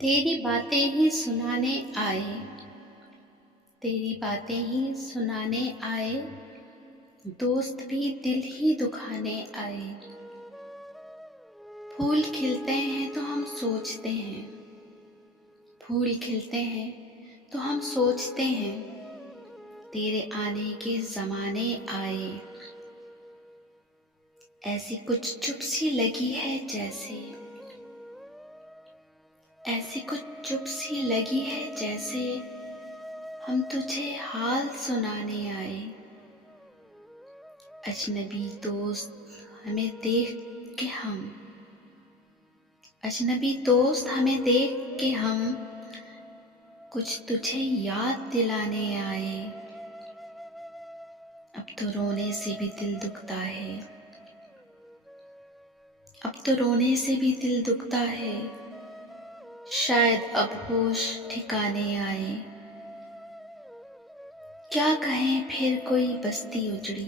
तेरी बातें ही सुनाने आए, तेरी बातें ही सुनाने आए, दोस्त भी दिल ही दुखाने आए। फूल खिलते हैं तो हम सोचते हैं, फूल खिलते हैं तो हम सोचते हैं, तेरे आने के ज़माने आए। ऐसी कुछ चुप सी लगी है जैसे, ऐसी कुछ चुप सी लगी है जैसे हम तुझे हाल सुनाने आए। अजनबी दोस्त हमें देख के हम, अजनबी दोस्त हमें देख के हम कुछ तुझे याद दिलाने आए। अब तो रोने से भी दिल दुखता है, अब तो रोने से भी दिल दुखता है, शायद अब होश ठिकाने आए। क्या कहें फिर कोई बस्ती उजड़ी,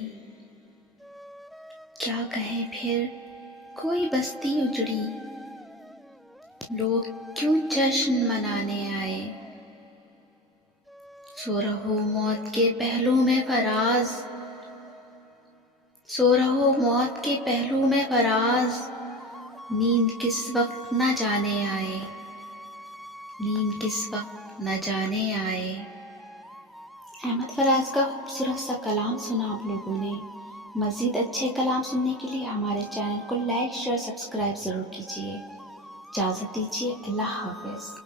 क्या कहें फिर कोई बस्ती उजड़ी, लोग क्यों जश्न मनाने आए। सो रहो मौत के पहलू में फराज, सो रहो मौत के पहलू में फराज, नींद किस वक्त न जाने आए, नींद किस वक्त न जाने आए। अहमद फराज का खूबसूरत सा कलाम सुना आप लोगों ने। मज़ीद अच्छे कलाम सुनने के लिए हमारे चैनल को लाइक शेयर सब्सक्राइब ज़रूर कीजिए। इजाज़त दीजिए, अल्लाह हाफ़िज़।